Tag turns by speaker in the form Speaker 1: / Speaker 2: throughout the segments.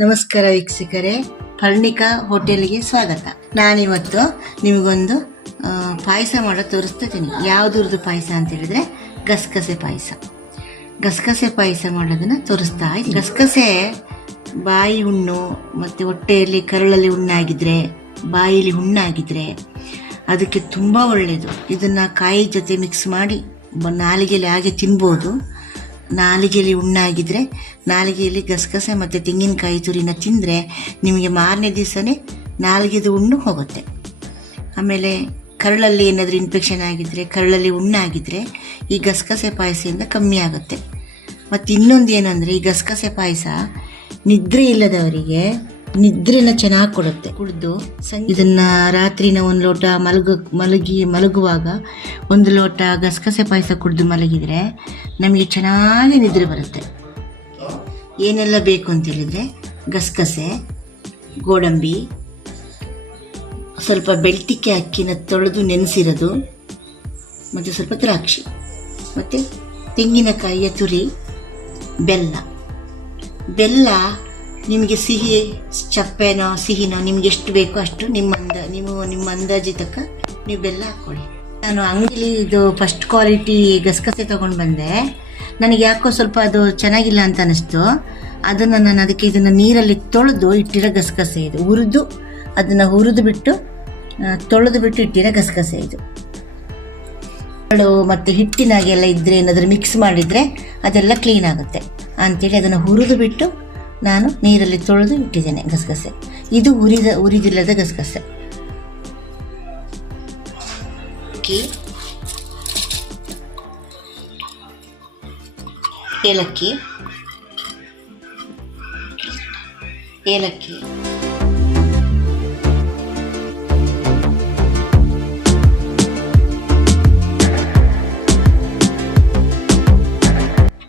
Speaker 1: ನಮಸ್ಕಾರ ವೀಕ್ಷಕರೇ. ಪರ್ಣಿಕಾ ಹೋಟೆಲ್ಗೆ ಸ್ವಾಗತ. ನಾನಿವತ್ತು ನಿಮಗೊಂದು ಪಾಯಸ ಮಾಡೋ ತೋರಿಸ್ತಾ ಇದ್ದೀನಿ ಯಾವುದ್ರದ್ದು ಪಾಯಸ ಅಂತ ಹೇಳಿದ್ರೆ ಗಸಗಸೆ ಪಾಯಸ. ಗಸಗಸೆ ಪಾಯಸ ಮಾಡೋದನ್ನು ತೋರಿಸ್ತಾ ಇದ್ದೀನಿ. ಗಸಗಸೆ ಬಾಯಿ ಹುಣ್ಣು ಮತ್ತು ಹೊಟ್ಟೆಯಲ್ಲಿ ಕರುಳಲ್ಲಿ ಹುಣ್ಣಾಗಿದ್ದರೆ ಬಾಯಿಲಿ ಹುಣ್ಣಾಗಿದ್ದರೆ ಅದಕ್ಕೆ ತುಂಬ ಒಳ್ಳೆಯದು ಇದನ್ನು ಕಾಯಿ ಜೊತೆ ಮಿಕ್ಸ್ ಮಾಡಿ ನಾಲಿಗೆಯಲ್ಲಿ ಹಾಗೆ ತಿನ್ಬೋದು. ನಾಲಿಗೆಯಲ್ಲಿ ಆಗಿದ್ರೆ ನಾಲಿಗೆಯಲ್ಲಿ ಗಸಗಸೆ ಮತ್ತು ತೆಂಗಿನಕಾಯಿ ತುರಿನ ತಿಂದರೆ ನಿಮಗೆ ಮಾರನೇ ದಿವಸನೇ ನಾಲಿಗೆದು ಉಣ್ಣು ಹೋಗುತ್ತೆ. ಆಮೇಲೆ ಕರಳಲ್ಲಿ ಏನಾದರೂ ಇನ್ಫೆಕ್ಷನ್ ಆಗಿದ್ದರೆ ಕರಳಲ್ಲಿ ಹುಣ್ಣಾಗಿದ್ದರೆ ಈ ಗಸಗಸೆ ಪಾಯಸದಿಂದ ಕಮ್ಮಿ ಆಗುತ್ತೆ. ಮತ್ತು ಇನ್ನೊಂದು ಏನಂದರೆ ಈ ಗಸಗಸೆ ಪಾಯಸ ನಿದ್ರೆ ಇಲ್ಲದವರಿಗೆ ನಿದ್ರೆನ ಚೆನ್ನಾಗಿ ಕೊಡುತ್ತೆ. ಕುಡಿದು ಇದನ್ನ ರಾತ್ರಿನ ಒಂದು ಲೋಟ ಮಲಗ ಮಲಗಿ ಮಲಗುವಾಗ ಒಂದು ಲೋಟ ಗಸಗಸೆ ಪಾಯಸ ಕುಡಿದು ಮಲಗಿದರೆ ನಮಗೆ ಚೆನ್ನಾಗಿ ನಿದ್ರೆ ಬರುತ್ತೆ. ಏನೆಲ್ಲ ಬೇಕು ಅಂತೇಳಿದರೆ ಗಸಗಸೆ ಗೋಡಂಬಿ ಸ್ವಲ್ಪ ಬೆಳ್ತಿಕೆ ಅಕ್ಕಿನ ತೊಳೆದು ನೆನೆಸಿರೋದು ಮತ್ತು ಸ್ವಲ್ಪ ದ್ರಾಕ್ಷಿ ಮತ್ತು ತೆಂಗಿನಕಾಯಿಯ ತುರಿ ಬೆಲ್ಲ. ಬೆಲ್ಲ ನಿಮಗೆ ಸಿಹಿ ಚಪ್ಪೆನೋ, ಸಿಹಿನೋ, ನಿಮ್ಗೆ ಎಷ್ಟು ಬೇಕೋ ಅಷ್ಟು ನಿಮ್ಮ ಅಂದ ನೀವು ನಿಮ್ಮ ಅಂದಾಜಿ ತಕ್ಕ ನೀವು ಬೆಲ್ಲ ಹಾಕ್ಕೊಳ್ಳಿ ನಾನು ಅಂಗಡಿಲಿ ಇದು ಫಸ್ಟ್ ಕ್ವಾಲಿಟಿ ಗಸಗಸೆ ತೊಗೊಂಡು ಬಂದೆ. ನನಗೆ ಯಾಕೋ ಸ್ವಲ್ಪ ಅದು ಚೆನ್ನಾಗಿಲ್ಲ ಅಂತ ಅನ್ನಿಸ್ತು ಅದನ್ನು ನಾನು ಅದಕ್ಕೆ ಇದನ್ನು ನೀರಲ್ಲಿ ತೊಳೆದು ಇಟ್ಟಿರೋ ಗಸಗಸೆ ಇದು. ಹುರಿದು, ಅದನ್ನು ಹುರಿದು ಬಿಟ್ಟು ತೊಳೆದು ಬಿಟ್ಟು ಇಟ್ಟಿರೋ ಗಸಗಸೆ ಇದು. ಮತ್ತು ಹಿಟ್ಟಿನಾಗೆಲ್ಲ ಇದ್ದರೆ ಏನಾದರೂ ಮಿಕ್ಸ್ ಮಾಡಿದರೆ ಅದೆಲ್ಲ ಕ್ಲೀನ್ ಆಗುತ್ತೆ. ಅಂಥೇಳಿ ಅದನ್ನು ಹುರಿದು ಬಿಟ್ಟು ನಾನು ನೀರಲ್ಲಿ ತೊಳೆದು ಇಟ್ಟಿದ್ದೇನೆ ಗಸಗಸೆ. ಇದು ಉರಿದ ಉರಿದಿಲ್ಲದ ಗಸಗಸೆ. ಅಕ್ಕಿ ಏಲಕ್ಕಿ. ಏಲಕ್ಕಿ.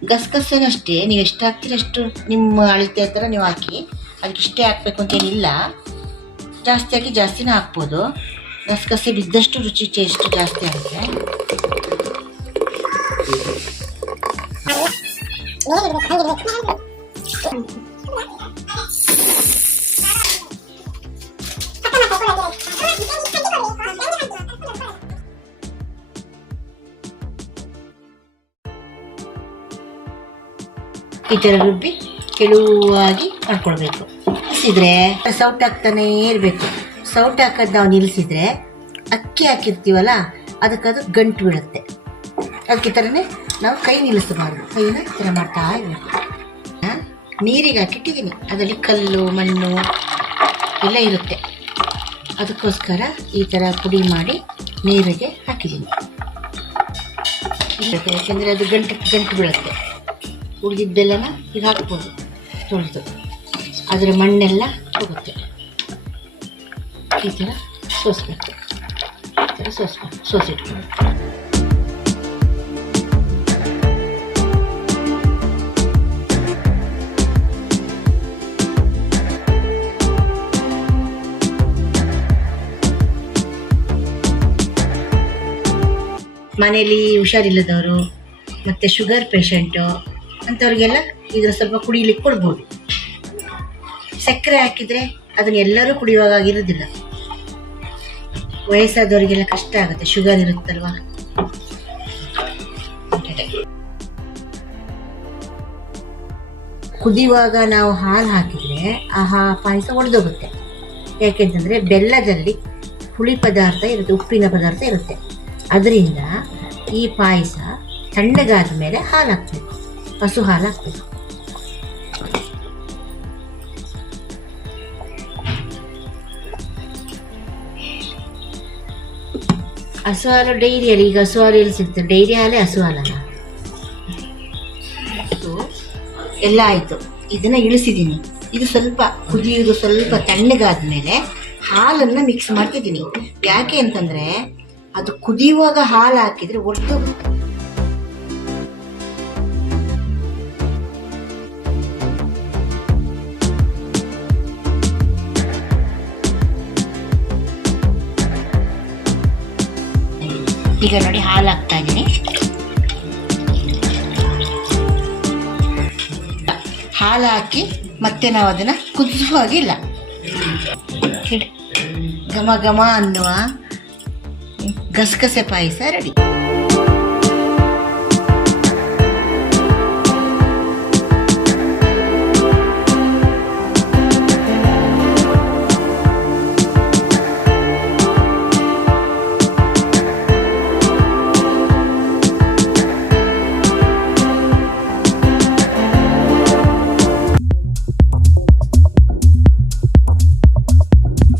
Speaker 1: ಗಸಗಸೆನೂ ಅಷ್ಟೇ ನೀವು ಎಷ್ಟು ಹಾಕ್ತೀರಷ್ಟು ನಿಮ್ಮ ಅಳತೆ ಹತ್ರ ನೀವು ಹಾಕಿ, ಅದಕ್ಕೆ ಇಷ್ಟೇ ಹಾಕಬೇಕು ಅಂತೇನಿಲ್ಲ ಜಾಸ್ತಿ ಹಾಕಿ ಜಾಸ್ತಿನೇ ಹಾಕ್ಬೋದು. ಗಸಗಸೆ ಬಿದ್ದಷ್ಟು ರುಚಿ ಟೇಸ್ಟ್ ಜಾಸ್ತಿ ಆಗುತ್ತೆ ಈ ಥರ ರುಬ್ಬಿ ತೆಳುವಾಗಿ ಮಾಡ್ಕೊಳ್ಬೇಕು. ನಿಲ್ಲಿಸಿದ್ರೆ ಸೌಟ್ ಹಾಕ್ತಾನೇ ಇರಬೇಕು. ಸೌಟ್ ಹಾಕೋದು ನಾವು ನಿಲ್ಲಿಸಿದ್ರೆ ಅಕ್ಕಿ ಹಾಕಿರ್ತೀವಲ್ಲ, ಅದಕ್ಕದು ಗಂಟು ಬೀಳುತ್ತೆ. ಅದಕ್ಕೆ ಥರನೇ ನಾವು ಕೈ ನಿಲ್ಲಿಸಬಾರ್ದು ಕೈನ ಈ ಥರ ಮಾಡ್ತಾ ಇರಬೇಕು. ನೀರಿಗೆ ಹಾಕಿಟ್ಟಿದ್ದೀನಿ ಅದರಲ್ಲಿ ಕಲ್ಲು, ಮಣ್ಣು ಎಲ್ಲ ಇರುತ್ತೆ. ಅದಕ್ಕೋಸ್ಕರ ಈ ಥರ ಪುಡಿ ಮಾಡಿ ನೀರಿಗೆ ಹಾಕಿದ್ದೀನಿ. ಯಾಕೆಂದರೆ ಅದು ಗಂಟು ಗಂಟು ಬೀಳುತ್ತೆ. ಉಳಿದಿದ್ದೆಲ್ಲನ ಇದು ಹಾಕ್ಬೋದು. ತೊಳೆದು. ಅದರ ಮಣ್ಣೆಲ್ಲ ಹೋಗುತ್ತೆ. ಈ ಥರ ಸೋಸ್ಬೇಕು. ಈ ಥರ ಸೋಸ್ಬೇಕು. ಸೋಸಿಟ್ಕೊಂಡು ಮನೇಲಿ ಹುಷಾರಿಲ್ಲದವರು, ಮತ್ತು ಶುಗರ್ ಪೇಷಂಟು ಅಂಥವ್ರಿಗೆಲ್ಲ ಇದನ್ನು ಸ್ವಲ್ಪ ಕುಡಿಲಿಕ್ಕೆ ಕೊಡ್ಬೋದು. ಸಕ್ಕರೆ ಹಾಕಿದರೆ ಅದನ್ನ ಎಲ್ಲರೂ ಕುಡಿಯುವಾಗ ಇರೋದಿಲ್ಲ ವಯಸ್ಸಾದವರಿಗೆಲ್ಲ ಕಷ್ಟ ಆಗುತ್ತೆ, ಶುಗರ್ ಇರುತ್ತಲ್ವಾ? ಕುದಿಯುವಾಗ ನಾವು ಹಾಲು ಹಾಕಿದರೆ ಆ ಹಾ ಪಾಯಸ ಒಡೆದೋಗುತ್ತೆ. ಯಾಕೆಂತಂದರೆ ಬೆಲ್ಲದಲ್ಲಿ ಹುಳಿ ಪದಾರ್ಥ ಇರುತ್ತೆ, ಉಪ್ಪಿನ ಪದಾರ್ಥ ಇರುತ್ತೆ. ಅದರಿಂದ ಈ ಪಾಯಸ ತಣ್ಣಗಾದ ಮೇಲೆ ಹಾಲು ಹಸು ಹಾಲು ಹಾಕ್ಬೇಕು ಹಸು ಡೈರಿಯಲ್ಲಿ ಈಗ ಹಸು ಹಾಲು ಎಲ್ಲಿ ಸಿಗ್ತದೆ? ಡೈರಿ ಹಾಲೇ ಹಸು ಹಾಲಲ್ಲ ಎಲ್ಲ ಆಯಿತು. ಇದನ್ನ ಇಳಿಸಿದ್ದೀನಿ. ಇದು ಸ್ವಲ್ಪ ಕುದಿಯೋದು ಸ್ವಲ್ಪ ತಣ್ಣಗಾದ ಮೇಲೆ ಹಾಲನ್ನು ಮಿಕ್ಸ್ ಮಾಡ್ತಿದ್ದೀನಿ. ಯಾಕೆ ಅಂತಂದರೆ ಅದು ಕುದಿಯುವಾಗ ಹಾಲು ಹಾಕಿದರೆ ಒಟ್ಟು ಈಗ ನೋಡಿ ಹಾಲು ಹಾಕ್ತಾ ಇದ್ದೀನಿ. ಹಾಲು ಹಾಕಿ ಮತ್ತೆ ನಾವು ಅದನ್ನು ಕುದಿಸುವಾಗಿಲ್ಲ ಘಮ ಘಮ ಅನ್ನುವ ಗಸಗಸೆ ಪಾಯಸ ರೆಡಿ.